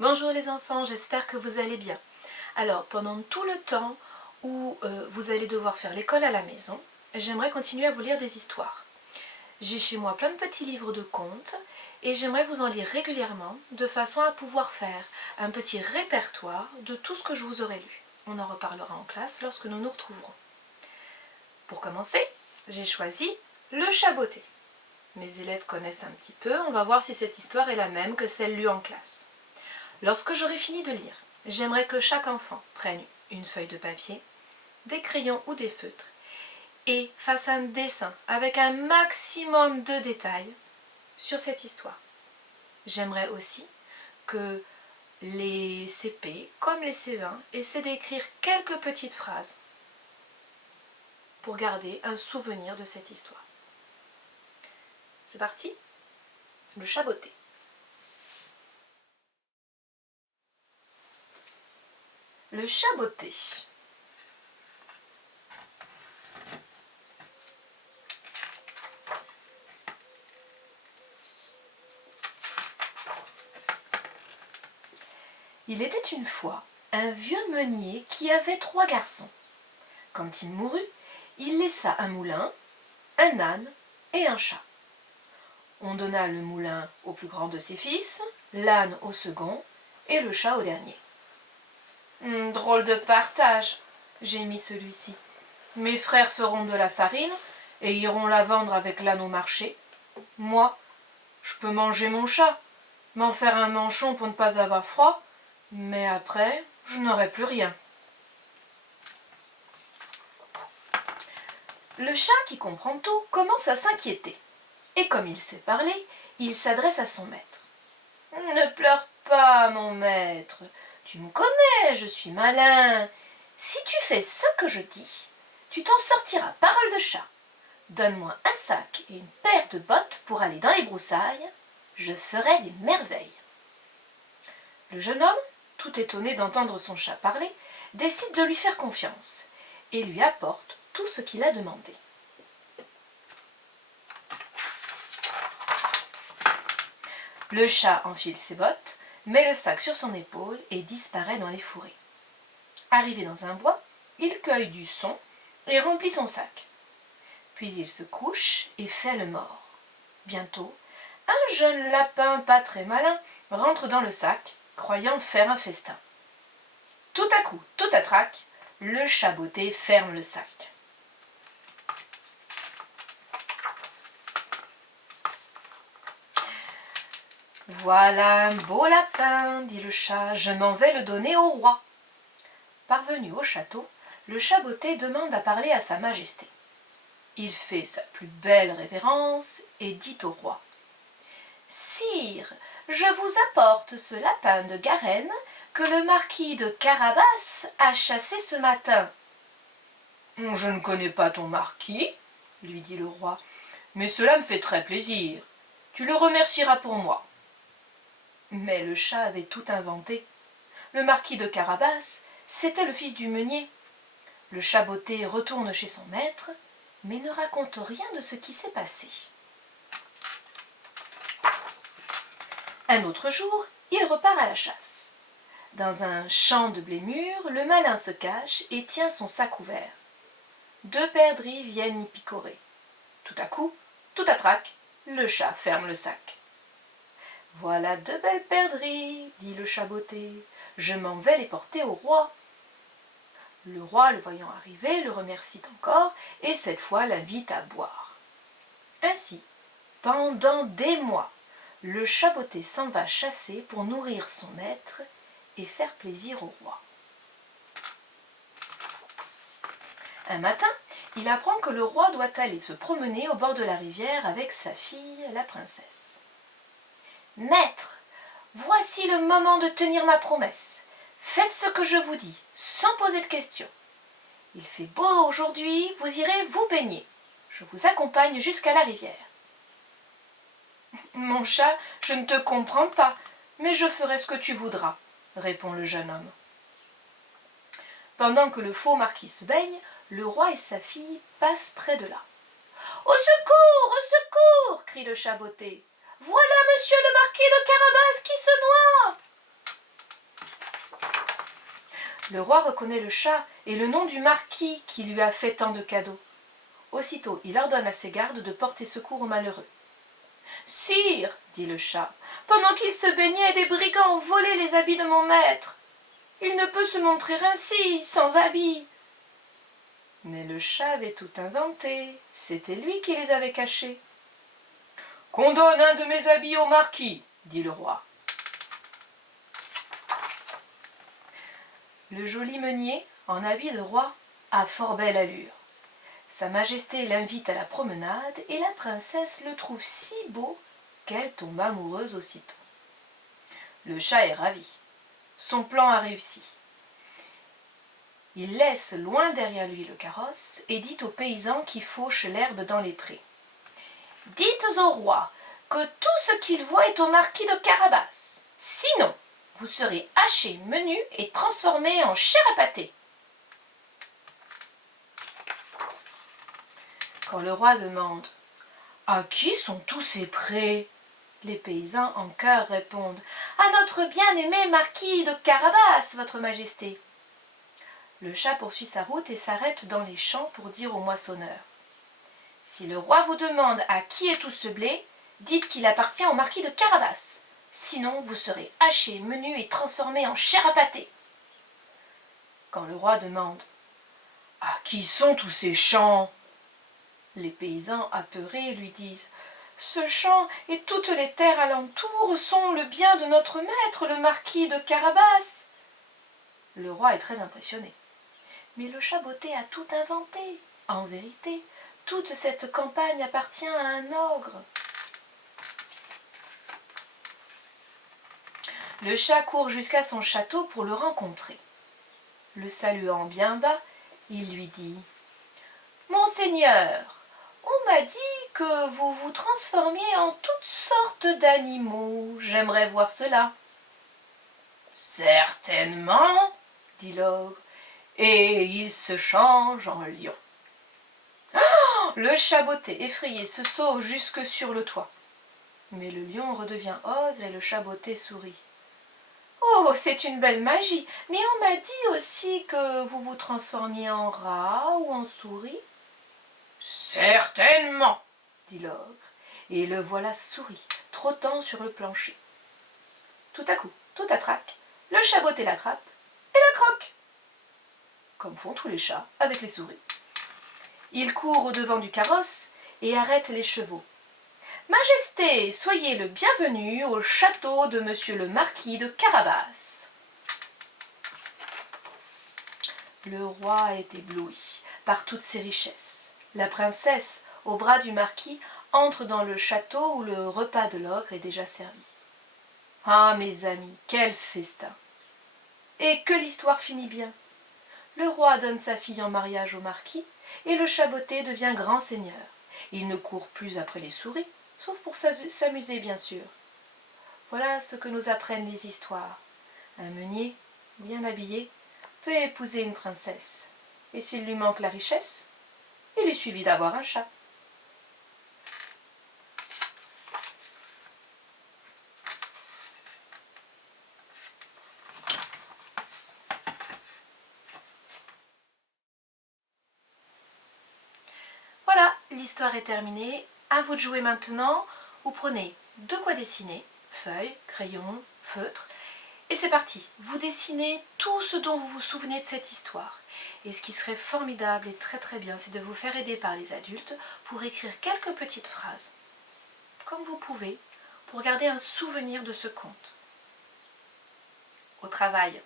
Bonjour les enfants, j'espère que vous allez bien. Alors, pendant tout le temps où vous allez devoir faire l'école à la maison, j'aimerais continuer à vous lire des histoires. J'ai chez moi plein de petits livres de contes et j'aimerais vous en lire régulièrement de façon à pouvoir faire un petit répertoire de tout ce que je vous aurai lu. On en reparlera en classe lorsque nous nous retrouverons. Pour commencer, j'ai choisi Le Chat botté. Mes élèves connaissent un petit peu, on va voir si cette histoire est la même que celle lue en classe. Lorsque j'aurai fini de lire, j'aimerais que chaque enfant prenne une feuille de papier, des crayons ou des feutres et fasse un dessin avec un maximum de détails sur cette histoire. J'aimerais aussi que les CP comme les CE1 essaient d'écrire quelques petites phrases pour garder un souvenir de cette histoire. C'est parti, Le Chat botté. Le Chat botté. Il était une fois un vieux meunier qui avait 3 garçons. Quand il mourut, il laissa un moulin, un âne et un chat. On donna le moulin au plus grand de ses fils, l'âne au second et le chat au dernier. Drôle de partage, gémit celui-ci. Mes frères feront de la farine et iront la vendre avec l'âne au marché. Moi, je peux manger mon chat, m'en faire un manchon pour ne pas avoir froid, mais après, je n'aurai plus rien. Le chat, qui comprend tout, commence à s'inquiéter. Et comme il sait parler, il s'adresse à son maître. « Ne pleure pas, mon maître. Tu me connais, je suis malin. Si tu fais ce que je dis, tu t'en sortiras parole de chat. Donne-moi un sac et une paire de bottes pour aller dans les broussailles. Je ferai des merveilles. » Le jeune homme, tout étonné d'entendre son chat parler, décide de lui faire confiance et lui apporte tout ce qu'il a demandé. Le chat enfile ses bottes, met le sac sur son épaule et disparaît dans les fourrés. Arrivé dans un bois, il cueille du son et remplit son sac. Puis il se couche et fait le mort. Bientôt, un jeune lapin pas très malin rentre dans le sac, croyant faire un festin. Tout à coup, tout à trac, le chat botté ferme le sac. Voilà un beau lapin, dit le chat, je m'en vais le donner au roi. Parvenu au château, le chat botté demande à parler à sa majesté. Il fait sa plus belle révérence et dit au roi. Sire, je vous apporte ce lapin de Garenne que le marquis de Carabas a chassé ce matin. Je ne connais pas ton marquis, lui dit le roi, mais cela me fait très plaisir. Tu le remercieras pour moi. Mais le chat avait tout inventé. Le marquis de Carabas, c'était le fils du meunier. Le chat botté retourne chez son maître, mais ne raconte rien de ce qui s'est passé. Un autre jour, il repart à la chasse. Dans un champ de blé mûr, le malin se cache et tient son sac ouvert. 2 perdrix viennent y picorer. Tout à coup, tout à trac, le chat ferme le sac. « Voilà 2 belles perdrix, dit le chat botté, je m'en vais les porter au roi. » Le roi, le voyant arriver, le remercie encore et cette fois l'invite à boire. Ainsi, pendant des mois, le chat botté s'en va chasser pour nourrir son maître et faire plaisir au roi. Un matin, il apprend que le roi doit aller se promener au bord de la rivière avec sa fille, la princesse. « Maître, voici le moment de tenir ma promesse. Faites ce que je vous dis, sans poser de questions. Il fait beau aujourd'hui, vous irez vous baigner. Je vous accompagne jusqu'à la rivière. »« Mon chat, je ne te comprends pas, mais je ferai ce que tu voudras, » répond le jeune homme. Pendant que le faux marquis se baigne, le roi et sa fille passent près de là. « Au secours, au secours !» crie le chat botté. « Voilà monsieur le marquis de Carabas qui se noie !» Le roi reconnaît le chat et le nom du marquis qui lui a fait tant de cadeaux. Aussitôt, il ordonne à ses gardes de porter secours aux malheureux. « Sire, dit le chat, pendant qu'il se baignait, des brigands ont volé les habits de mon maître. Il ne peut se montrer ainsi, sans habits. » Mais le chat avait tout inventé, c'était lui qui les avait cachés. « Qu'on donne un de mes habits au marquis, dit le roi. » Le joli meunier, en habit de roi, a fort belle allure. Sa Majesté l'invite à la promenade et la princesse le trouve si beau qu'elle tombe amoureuse aussitôt. Le chat est ravi. Son plan a réussi. Il laisse loin derrière lui le carrosse et dit aux paysans qui fauchent l'herbe dans les prés. « Dites au roi que tout ce qu'il voit est au marquis de Carabas. Sinon, vous serez haché, menu et transformé en chair à pâté. » Quand le roi demande « À qui sont tous ces prés ?» les paysans en chœur répondent « À notre bien-aimé marquis de Carabas, votre majesté. » Le chat poursuit sa route et s'arrête dans les champs pour dire au moissonneur « Si le roi vous demande à qui est tout ce blé, dites qu'il appartient au marquis de Carabas. Sinon, vous serez haché, menu et transformé en chair à pâté. » Quand le roi demande « À qui sont tous ces champs ?» les paysans apeurés lui disent « Ce champ et toutes les terres alentour sont le bien de notre maître, le marquis de Carabas. » Le roi est très impressionné. Mais le chat botté a tout inventé. En vérité, toute cette campagne appartient à un ogre. Le chat court jusqu'à son château pour le rencontrer. Le saluant bien bas, il lui dit « Monseigneur, on m'a dit que vous vous transformiez en toutes sortes d'animaux. J'aimerais voir cela. »« Certainement, dit l'ogre, et il se change en lion. » Le chat botté, effrayé, se sauve jusque sur le toit. Mais le lion redevient ogre et le chat botté sourit. « Oh, c'est une belle magie, mais on m'a dit aussi que vous vous transformiez en rat ou en souris. »« Certainement, dit l'ogre, et le voilà souris, trottant sur le plancher. Tout à coup, tout à trac, le chat botté l'attrape et la croque, comme font tous les chats avec les souris. Il court au-devant du carrosse et arrête les chevaux. « Majesté, soyez le bienvenu au château de monsieur le marquis de Carabas. » Le roi est ébloui par toutes ces richesses. La princesse, au bras du marquis, entre dans le château où le repas de l'ogre est déjà servi. Ah, mes amis, quel festin! Et que l'histoire finit bien. Le roi donne sa fille en mariage au marquis, et le chat botté devient grand seigneur. Il ne court plus après les souris, sauf pour s'amuser bien sûr. Voilà ce que nous apprennent les histoires. Un meunier, bien habillé, peut épouser une princesse. Et s'il lui manque la richesse, il lui suffit d'avoir un chat. Voilà, l'histoire est terminée. À vous de jouer maintenant. Vous prenez de quoi dessiner, feuilles, crayons, feutre. Et c'est parti, vous dessinez tout ce dont vous vous souvenez de cette histoire. Et ce qui serait formidable et très très bien, c'est de vous faire aider par les adultes pour écrire quelques petites phrases, comme vous pouvez, pour garder un souvenir de ce conte. Au travail.